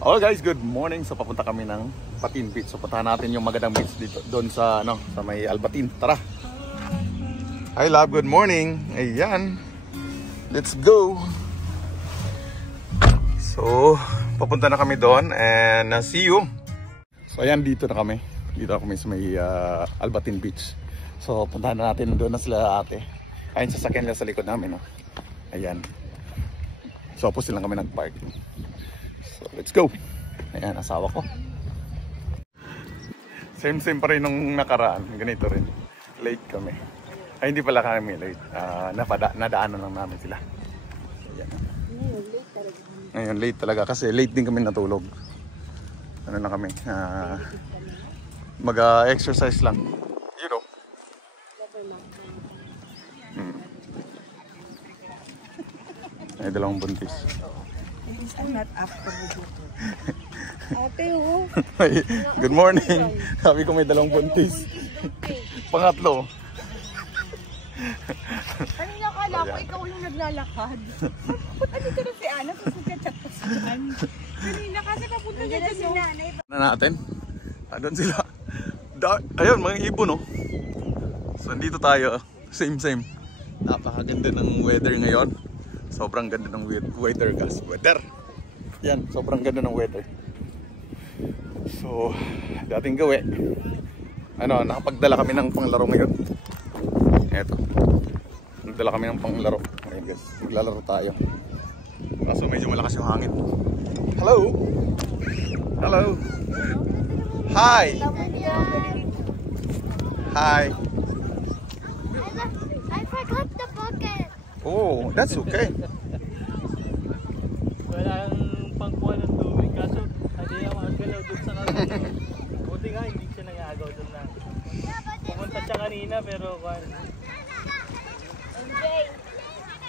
Hello guys, good morning. So papunta kami ng Albatin Beach. So puntahan natin yung magandang beach dito doon sa sa may Albatin. Tara. Hi love, good morning. Ayan. Let's go. So papunta na kami doon and see you. So ayan, dito na kami. Dito kami sa may Albatin Beach. So puntahan na natin, doon na sila ate. Ayun, sasakyan nila sa likod namin. Ayan. So opposite lang kami nag-park. So let's go. Ayan, asawa ko. Same pa rin nung nakaraan. Ganito rin. Late kami. Ay, hindi pala kami late. Nadaanan lang namin sila. Ayan. Ngayon, late talaga. Kasi late din kami natulog. Ano na kami? Mag-exercise lang. You know. Ay, dalawang buntis. I'm not after the ate, oh. Good morning. Sabi ko may dalawang buntis. Pangatlo. Kanina akala ko ikaw yung naglalakad. Ba't ano ka na si Ana? Tapos nagka-chat pa si Ana. Kanina kasi napunta niya dyan si nanay. Na natin. Doon sila. Ayun, mga ibon, no? So, dito tayo. Same. Napakaganda ng weather ngayon. Sobrang ganda ng weather, guys. Yan, sobrang ganda ng weather. So, dating gawi. Nakapagdala kami ng panglaro ngayon. Eto. Nagdala kami ng panglaro. Ayun, guys. Maglalaro tayo. Kaso medyo malakas yung hangin. Hello! Hello! Hi! Hi! I forgot the bucket. Oh, that's okay. Walang pangkuha ng tubig kaso hindi na makagalaw doon sa kanina. Buti nga hindi siya nangagaw doon na. Pumunta siya kanina pero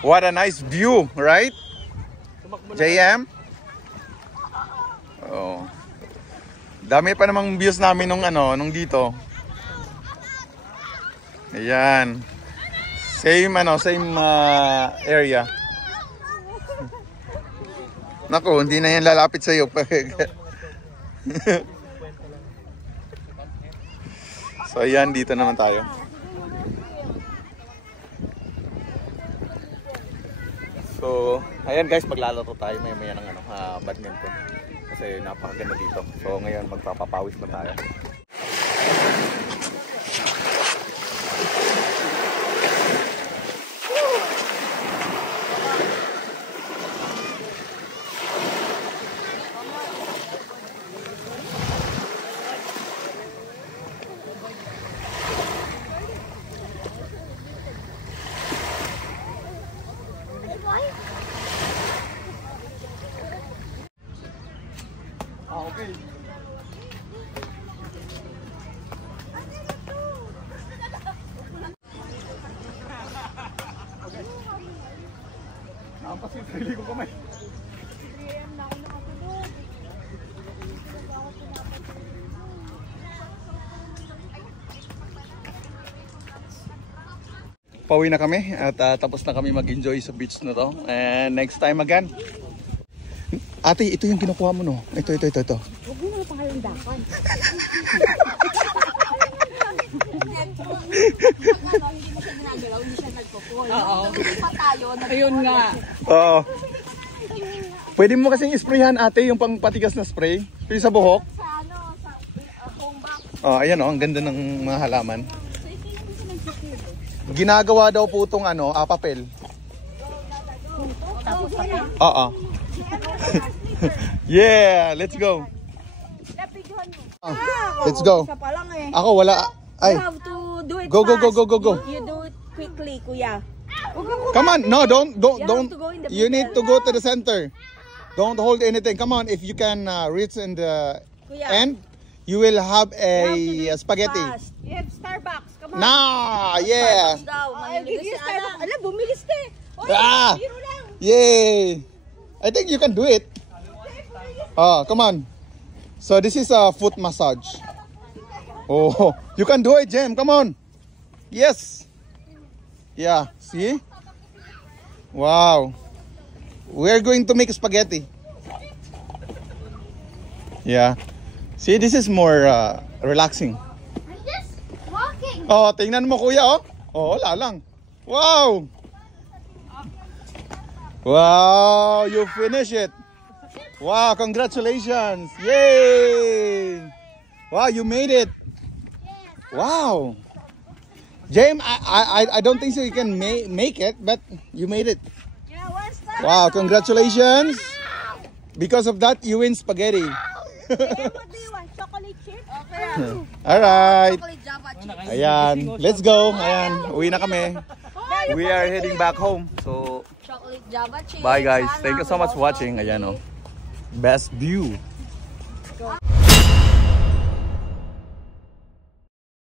What a nice view, right? JM? Oh. Dami pa namang views namin nung dito. Ayan. Same area. Naku, hindi na yan lalapit sa iyo. So ayan, dito naman tayo. So, ayan guys, maglalaro tayo maya ng badminton. Kasi napakaganda dito. So ngayon magpapapawis na tayo. Okay. Nampas yung sarili ko kamay. Pauwi na kami at tapos na kami mag-enjoy sa beach na to. And next time again. Ate, ito yung kinukuha mo, no? Ito. Huwag mo na pangalandakan. Hindi mo siya ginagalaw, hindi siya nagpo-call. Oo. Ayun nga. Oo. Pwede mo kasing isprayhan, ate, yung pangpatigas na spray. Pwede sa buhok. Sa home box. Oh, ayan ang ganda ng mga halaman. Ginagawa daw po itong papel. Tapos Oo. Yeah, let's go. Let's go. Ako wala. Ay. You have to do it Go. You do it quickly, kuya. Come on. No, don't. have to go in the You need to middle. go to the center. Don't hold anything. Come on. If you can reach in the Kuya. end, you will have a spaghetti. Fast. You have Starbucks. Come on. Nah, yeah. Starbucks daw. I'll give you Starbucks. Alam, bumilis na eh. Ah. Biro lang. Yay. I think you can do it. Oh, come on. So this is a foot massage. Oh, you can do it, Jem. Come on. Yes. Yeah, see? Wow. We're going to make spaghetti. Yeah. See, this is more relaxing. I'm just walking. Oh, tingnan mo kuya, oh. Oh, wala lang. Wow! Wow, you finish it. Wow, congratulations. Yay! Wow, you made it. Wow. James, I don't think so you can make it, but you made it. Yeah, one star. Wow, congratulations. Because of that, you win spaghetti. What do you want? Chocolate chip? Okay. Alright. Chocolate Java chip. Ayan, let's go. Ayan, uwi na kami. We are heading back home. So, Chocolate Java chip. bye guys. Thank you so much for watching. Ayan, oh. Best view.